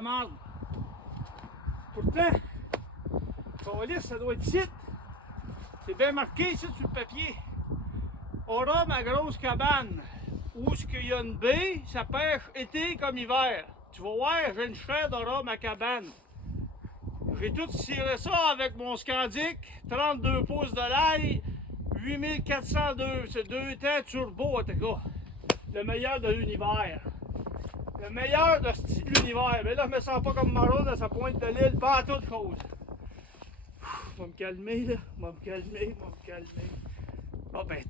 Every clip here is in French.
la merde. Pourtant, calice, ça doit être ici. C'est bien marqué ici sur le papier. Aura ma grosse cabane. Où est-ce qu'il y a une baie, ça pêche été comme hiver. Tu vas voir, j'ai une chaîne d'Aura ma cabane. J'ai tout tiré ça avec mon Scandic, 32 pouces de l'ail, 8402, c'est 2 temps turbo, en tout cas. Le meilleur de l'univers. Le meilleur de l'univers. Mais là, je me sens pas comme Maron à sa pointe de l'île, pas à toute chose. Je vais me calmer, là. Je vais me calmer. Oh ben,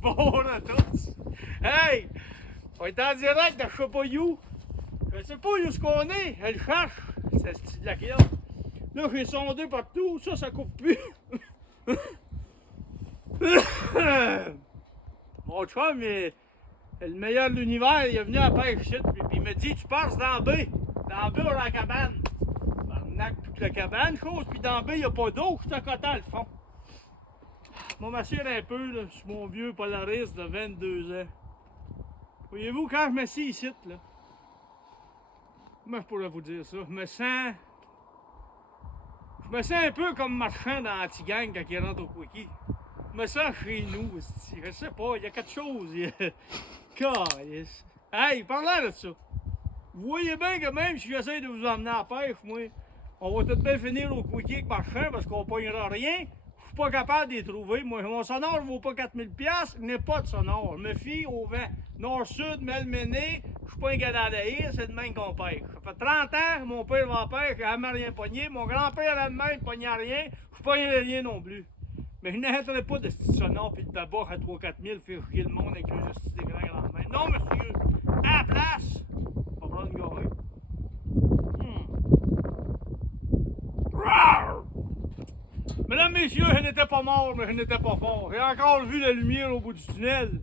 bon à tous. Hey! On est en direct de je sais pas où. Je sais pas où est-ce qu'on est. Elle cherche. C'est style laquelle. Là, j'ai sondé partout. Ça coupe plus. Mon chum, le meilleur de l'univers, il est venu à la pêche ici. Puis il me dit, tu passes dans la baie. Dans la baie, on a la cabane. Barnac, toute la cabane, chose. Puis dans la baie, il n'y a pas d'eau. Je suis à côté à le fond. Je vais m'asseoir un peu là, sur mon vieux Polaris de 22 ans. Voyez-vous, quand je m'assieds ici, là, comment je pourrais vous dire ça? Je me sens un peu comme marchand dans Antigang quand il rentre au Quickie. Je me sens chez nous, je sais pas, il y a quelque chose. Calice. Hey, parlant de ça. Vous voyez bien que même si j'essaie de vous emmener à la pêche, moi, on va tout bien finir au Quickie avec marchand parce qu'on ne pognera rien. Je suis pas capable de les trouver. Moi, mon sonore ne vaut pas 4000$, il n'est pas de sonore. Je me fie au vent nord-sud, Melméné. Je suis pas un gars d'Adaïr, c'est de même qu'on pêche. Ça fait 30 ans, mon père va en pêche, il n'a jamais rien pogné. Mon grand-père a de même, il pognait rien. Je pognais rien non plus. Mais je n'arrêterai pas de ce sonore puis de tabac à 3-4 000 faire chier le monde avec le justice des grands dans la main. Non, monsieur, à la place, on va prendre une gorée. Mesdames, messieurs, je n'étais pas mort, mais je n'étais pas fort. J'ai encore vu la lumière au bout du tunnel.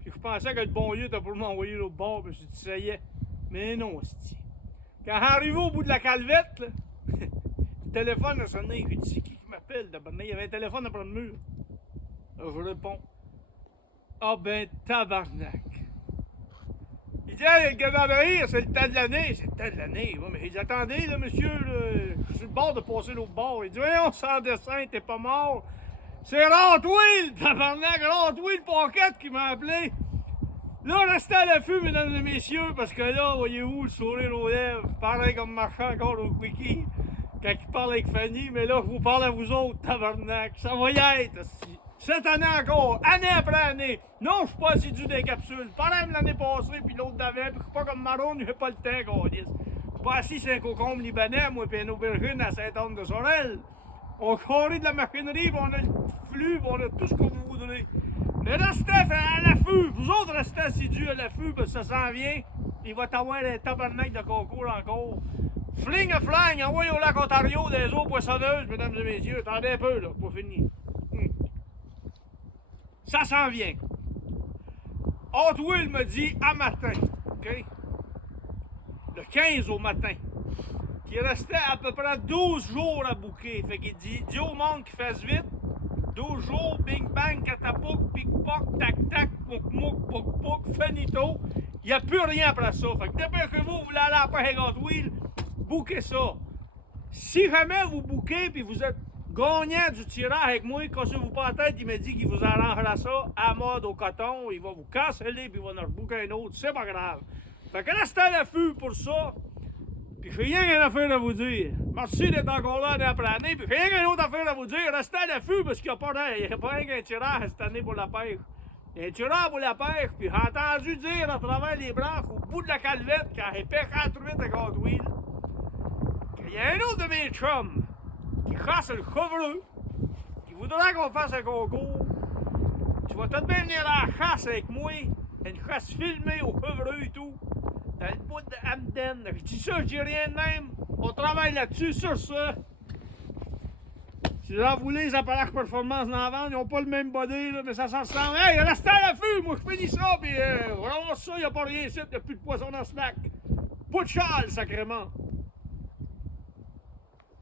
Puis je pensais que le bon Dieu était pour m'envoyer l'autre bord, puis je me suis dit, ça y est. Mais non, hostie. Quand j'arrivais au bout de la calvette, là, le téléphone a sonné. J'ai dit, c'est qui m'appelle? Il y avait un téléphone après le mur. Là, je réponds. Ah ben, tabarnak. Il dit, hey, le gars dans le rire, c'est le temps de l'année. C'est le temps de l'année. Ouais, mais il dit, attendez, là, monsieur, là, je suis sur le bord de passer l'autre bord. Il dit, voyons, sans dessin, t'es pas mort. C'est Rentwil, tabarnak, Rentwil Pocket qui m'a appelé. Là, restez à l'affût, mesdames et messieurs, parce que là, voyez-vous, le sourire aux lèvres, pareil comme marchand encore au Quickie, quand il parle avec Fanny, mais là, je vous parle à vous autres, tabarnak. Ça va y être, cette année encore, année après année. Non, je suis pas assidu des capsules. Pareil l'année passée, puis l'autre d'avant, puis je suis pas comme Maron, j'ai pas le temps, qu'on dise. Je suis pas assis sur un cocombe libanais, moi, puis une aubergine à Sainte-Anne-de-Sorel. On carré de la machinerie, puis on a le flux, puis on a tout ce que vous voudrez. Mais restez à l'affût, vous autres restez assidus à l'affût, parce que ça s'en vient. Il va t'avoir un tabarnak de concours encore. Fling a flang, envoyez au lac Ontario des eaux poissonneuses, mesdames et messieurs. Attendez un peu, là, pour finir. Ça s'en vient. Hot Wheels me dit à matin, OK? Le 15 au matin, qu'il restait à peu près 12 jours à bouquer. Fait qu'il dit au monde qu'il fasse vite. 12 jours, bing bang, catapouk, pic-poc, tac-tac, mouk-mouk, pouk-pouk, finito. Il n'y a plus rien après ça. Fait que dépêchez-vous, vous voulez aller à la pêche Hot Wheels, bouquez ça. Si jamais vous bouquez puis vous êtes gagnant du tirage avec moi, cassez-vous pas la tête, il m'a dit qu'il vous arrangera ça à mode au coton, il va vous canceller puis il va en rebouquer un autre, c'est pas grave. Fait que restez à l'affût pour ça, puis j'ai rien qu'une affaire à vous dire. Merci d'être encore là année après année, puis j'ai rien qu'une autre affaire à vous dire, restez à l'affût parce qu'il n'y a pas rien qu'un tirage cette année pour la pêche. Il y a un tirage pour la pêche, puis j'ai entendu dire à travers les branches, au bout de la calvette, quand j'ai pêché à truite avec Hot Wheels, qu'il y a un autre de mes chums qui chasse le chevreux, qui voudrait qu'on fasse un concours. Tu vas tout bien venir à la chasse avec moi, une chasse filmée au chevreux et tout, dans le bout de Hamden. Je dis ça, je dis rien de même. On travaille là-dessus, sur ça. Si vous voulez, les appareils performance dans la vente, ils n'ont pas le même body, là, mais ça s'en ressemble. Hey, restez à l'affût, moi je finis ça, puis on ça, il n'y a pas rien ici, il n'y a plus de poisson dans ce lac. Pas de châle, sacrément.